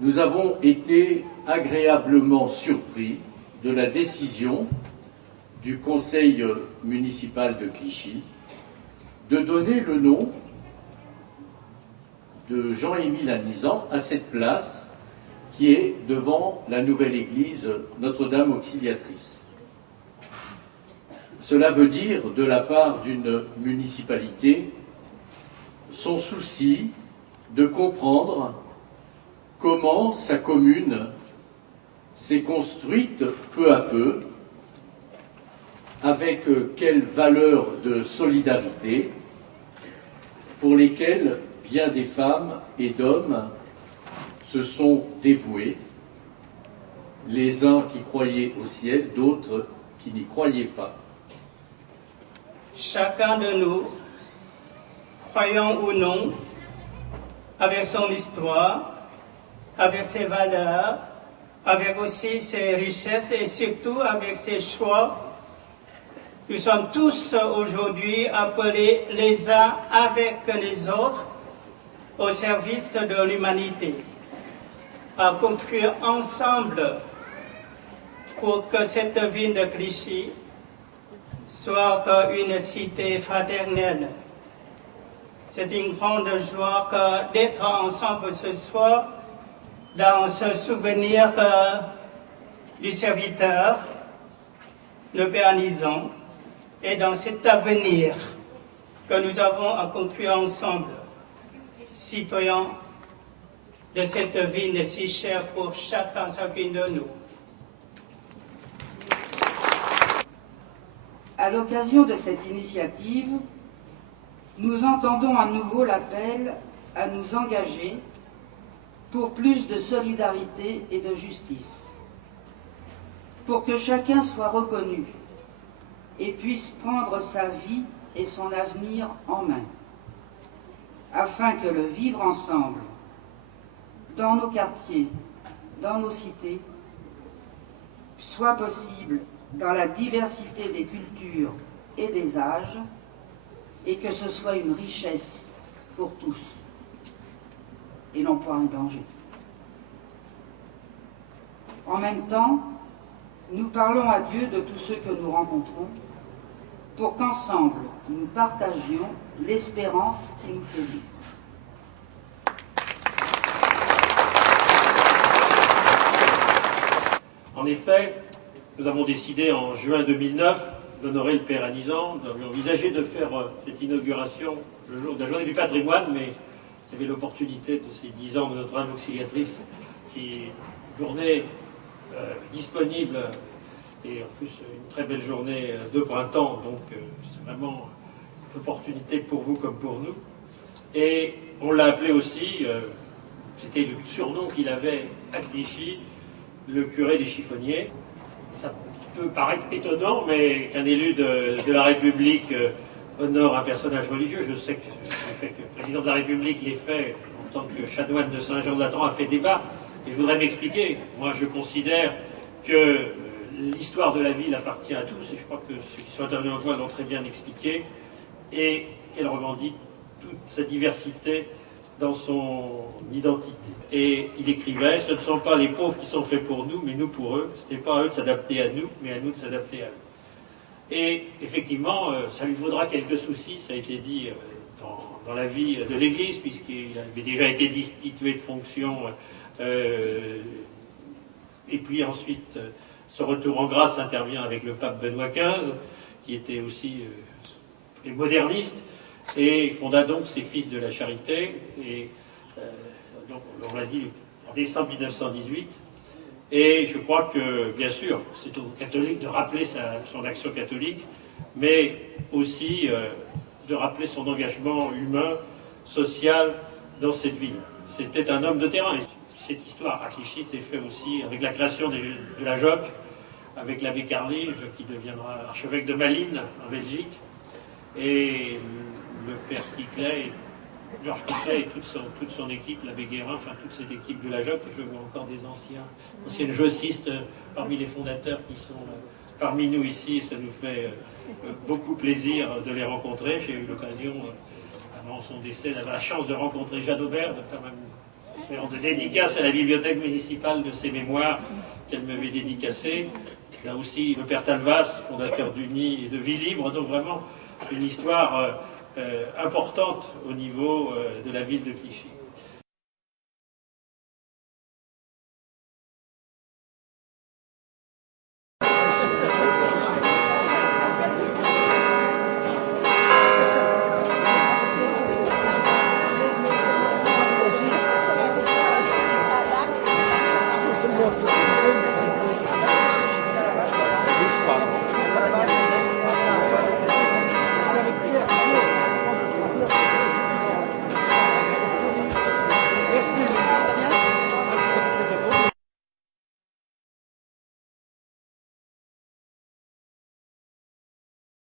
nous avons été agréablement surpris de la décision du conseil municipal de Clichy de donner le nom de Jean-Émile Anizan à cette place qui est devant la nouvelle église Notre-Dame Auxiliatrice. Cela veut dire, de la part d'une municipalité, son souci de comprendre comment sa commune s'est construite peu à peu, avec quelles valeurs de solidarité pour lesquelles bien des femmes et d'hommes se sont dévoués, les uns qui croyaient au ciel, d'autres qui n'y croyaient pas. Chacun de nous, croyant ou non, avec son histoire, avec ses valeurs, avec aussi ses richesses et surtout avec ses choix, nous sommes tous aujourd'hui appelés les uns avec les autres au service de l'humanité, à construire ensemble pour que cette ville de Clichy soit une cité fraternelle. C'est une grande joie d'être ensemble ce soir dans ce souvenir du serviteur, le Père Anizan, et dans cet avenir que nous avons à construire ensemble, citoyens de cette ville si chère pour chacune de nous. À l'occasion de cette initiative, nous entendons à nouveau l'appel à nous engager pour plus de solidarité et de justice, pour que chacun soit reconnu et puisse prendre sa vie et son avenir en main, afin que le vivre ensemble, dans nos quartiers, dans nos cités, soit possible dans la diversité des cultures et des âges, et que ce soit une richesse pour tous, et non pas un danger. En même temps, nous parlons à Dieu de tous ceux que nous rencontrons, pour qu'ensemble nous partagions l'espérance qui nous fait vivre. En effet, nous avons décidé en juin 2009 d'honorer le Père Anizan. Nous avions envisagé de faire cette inauguration le jour de la Journée du patrimoine, mais il y avait l'opportunité de ces 10 ans de Notre-Dame Auxiliatrice, qui est une journée disponible et en plus une très belle journée de printemps, donc c'est vraiment une opportunité pour vous comme pour nous. Et on l'a appelé aussi, c'était le surnom qu'il avait à Clichy, le curé des chiffonniers. Ça peut paraître étonnant, mais qu'un élu de la République honore un personnage religieux. Je sais que le fait que le président de la République l'ait fait en tant que chanoine de Saint-Jean-de-Latran a fait débat. Et je voudrais m'expliquer. Moi, je considère que l'histoire de la ville appartient à tous, et je crois que ceux qui sont intervenus en joie l'ont très bien expliqué, et qu'elle revendique toute sa diversité dans son identité. Et il écrivait, ce ne sont pas les pauvres qui sont faits pour nous, mais nous pour eux. Ce n'est pas à eux de s'adapter à nous, mais à nous de s'adapter à eux. Et effectivement, ça lui vaudra quelques soucis, ça a été dit dans la vie de l'Église, puisqu'il avait déjà été destitué de fonction, et puis ensuite, ce retour en grâce intervient avec le pape Benoît XV, qui était aussi moderniste, et fonda donc ses Fils de la Charité, et donc, on l'a dit en décembre 1918, et je crois que, bien sûr, c'est aux catholiques de rappeler son action catholique, mais aussi de rappeler son engagement humain, social dans cette ville. C'était un homme de terrain, et cette histoire à Clichy s'est faite aussi avec la création de la JOC, avec l'abbé Carly, qui deviendra archevêque de Malines, en Belgique, et le père Quiclet, Georges Quiclet et toute son équipe, l'abbé Guérin, enfin toute cette équipe de la JOC. Je vois encore des anciennes jocistes parmi les fondateurs qui sont parmi nous ici, et ça nous fait beaucoup plaisir de les rencontrer. J'ai eu l'occasion, avant son décès, d'avoir la chance de rencontrer Jeanne Aubert, de faire même de dédicace à la bibliothèque municipale de ses mémoires qu'elle m'avait dédicacées. Là aussi, le père Talvas, fondateur d'Uni et de Vie Libre, donc vraiment une histoire importante au niveau de la ville de Clichy.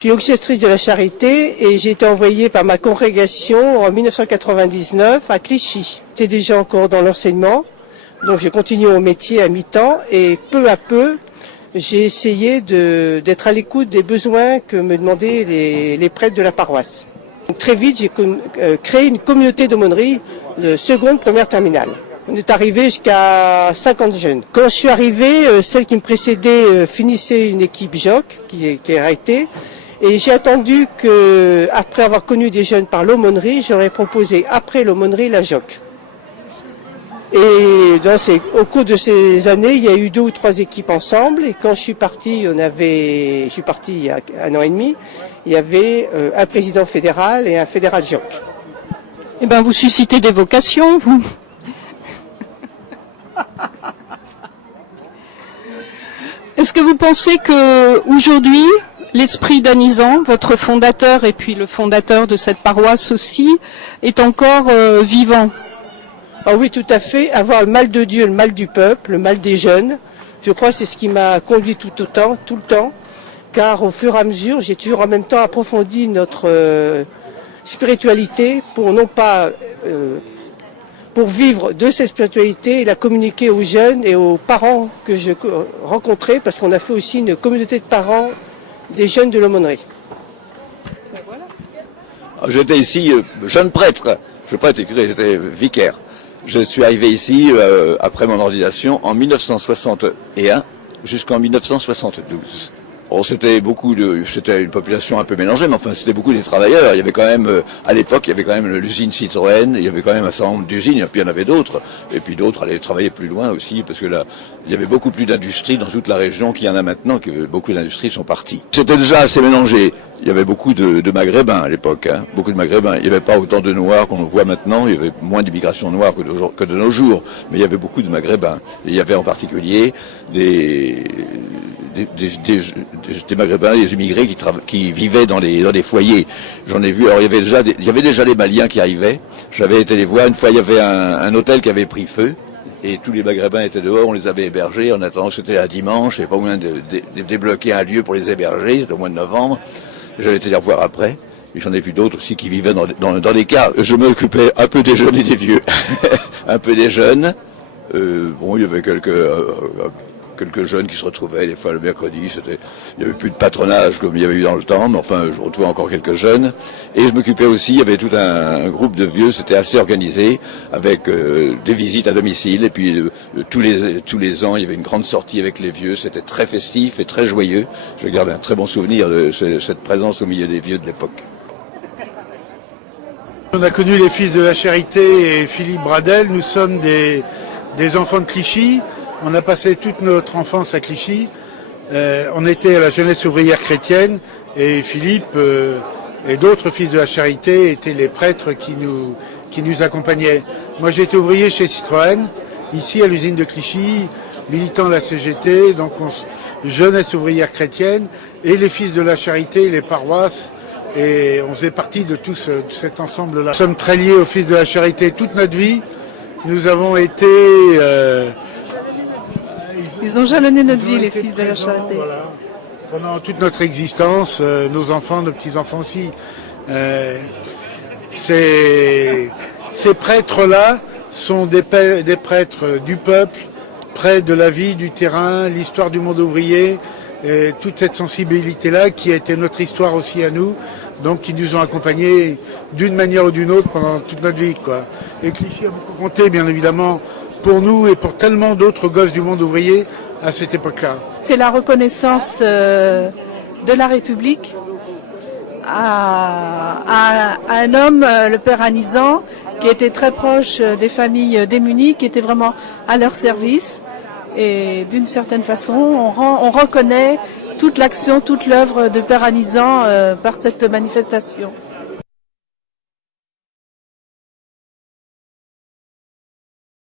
Je suis auxiliatrice de la Charité et j'ai été envoyée par ma congrégation en 1999 à Clichy. J'étais déjà encore dans l'enseignement, donc j'ai continué mon métier à mi-temps et peu à peu, j'ai essayé d'être à l'écoute des besoins que me demandaient les prêtres de la paroisse. Donc, très vite, j'ai créé une communauté d'aumônerie de seconde, première, terminale. On est arrivé jusqu'à 50 jeunes. Quand je suis arrivé, celle qui me précédait finissait une équipe JOC qui est arrêtée. Et j'ai attendu que, après avoir connu des jeunes par l'aumônerie, j'aurais proposé après l'aumônerie la JOC. Et au cours de ces années, il y a eu 2 ou 3 équipes ensemble. Et quand je suis parti, je suis parti il y a 1 an et demi, il y avait un président fédéral et un fédéral JOC. Eh bien, vous suscitez des vocations, vous. Est-ce que vous pensez que aujourd'hui, l'esprit d'Anisan, votre fondateur et puis le fondateur de cette paroisse aussi, est encore vivant? Ah oui, tout à fait. Avoir le mal de Dieu, le mal du peuple, le mal des jeunes, je crois que c'est ce qui m'a conduit tout le temps, car au fur et à mesure, j'ai toujours en même temps approfondi notre spiritualité pour non pas pour vivre de cette spiritualité et la communiquer aux jeunes et aux parents que je rencontrais, parce qu'on a fait aussi une communauté de parents des jeunes de l'aumônerie. J'étais ici jeune prêtre, je ne prêtre, j'étais vicaire. Je suis arrivé ici après mon ordination en 1961 jusqu'en 1972. Bon, c'était une population un peu mélangée, mais enfin c'était beaucoup des travailleurs. Il y avait quand même, à l'époque, il y avait quand même l'usine Citroën, il y avait quand même un certain nombre d'usines, et puis il y en avait d'autres. Et puis d'autres allaient travailler plus loin aussi, parce que là, il y avait beaucoup plus d'industries dans toute la région qu'il y en a maintenant, que beaucoup d'industries sont parties. C'était déjà assez mélangé. Il y avait beaucoup de Maghrébins à l'époque, hein, beaucoup de Maghrébins. Il n'y avait pas autant de Noirs qu'on le voit maintenant, il y avait moins d'immigration noire que de nos jours, mais il y avait beaucoup de Maghrébins. Et il y avait en particulier des Maghrébins, des immigrés qui vivaient dans des foyers. J'en ai vu, alors il y avait déjà les Maliens qui arrivaient. J'avais été les voir, une fois il y avait un hôtel qui avait pris feu, et tous les Maghrébins étaient dehors, on les avait hébergés, en attendant que c'était un dimanche, il n'y avait pas moyen de débloquer un lieu pour les héberger, c'était au mois de novembre. J'avais été les revoir après, et j'en ai vu d'autres aussi qui vivaient dans des cas. Je m'occupais un peu des jeunes et des vieux, un peu des jeunes. Bon, il y avait quelques jeunes qui se retrouvaient des fois le mercredi, il n'y avait plus de patronage comme il y avait eu dans le temps, mais enfin je retrouvais encore quelques jeunes. Et je m'occupais aussi, il y avait tout un groupe de vieux, c'était assez organisé, avec des visites à domicile, et puis tous les ans il y avait une grande sortie avec les vieux, c'était très festif et très joyeux. Je garde un très bon souvenir de cette présence au milieu des vieux de l'époque. On a connu les Fils de la Charité et Philippe Bradel, nous sommes des enfants de Clichy. On a passé toute notre enfance à Clichy. On était à la jeunesse ouvrière chrétienne et Philippe et d'autres Fils de la Charité étaient les prêtres qui nous accompagnaient. Moi j'étais ouvrier chez Citroën, ici à l'usine de Clichy, militant de la CGT, donc jeunesse ouvrière chrétienne, et les Fils de la Charité, les paroisses, et on faisait partie de tout cet ensemble-là. Nous sommes très liés aux Fils de la Charité toute notre vie. Nous avons été... Ils ont jalonné notre vie, les Fils de la Charité. Voilà. Pendant toute notre existence, nos enfants, nos petits-enfants aussi. Ces prêtres-là sont des prêtres du peuple, près de la vie, du terrain, l'histoire du monde ouvrier, toute cette sensibilité-là qui a été notre histoire aussi à nous, donc qui nous ont accompagnés d'une manière ou d'une autre pendant toute notre vie, quoi. Et Clichy a beaucoup compté, bien évidemment, pour nous et pour tellement d'autres gosses du monde ouvrier à cette époque-là. C'est la reconnaissance de la République à un homme, le père Anizan, qui était très proche des familles démunies, qui était vraiment à leur service. Et d'une certaine façon, on reconnaît toute l'action, toute l'œuvre de père Anizan par cette manifestation.